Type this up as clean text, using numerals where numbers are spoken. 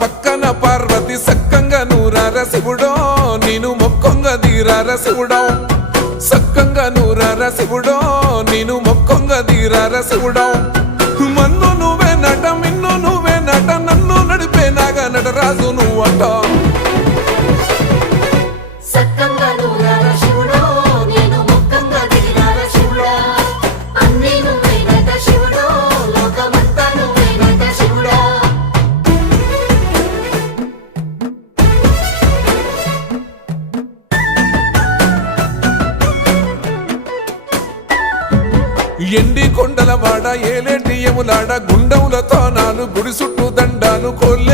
పక్కన పార్వతి సక్కంగా నూరార శివుడో నేను మొక్కొంగ దీరార శివుడో సక్కంగా నూరార శివుడో నేను మొక్కొంగ దీరార శివుడో మన్ను నువ్వే నట మిన్ను నువ్వే నట నన్ను నడిపే నాగ నటరాజు నువ్వంట ఎండి కొండల వాడ ఏలేటి యములాడ గుండములతో నాలు గుడి చుట్టూ దండాలు కోల్లే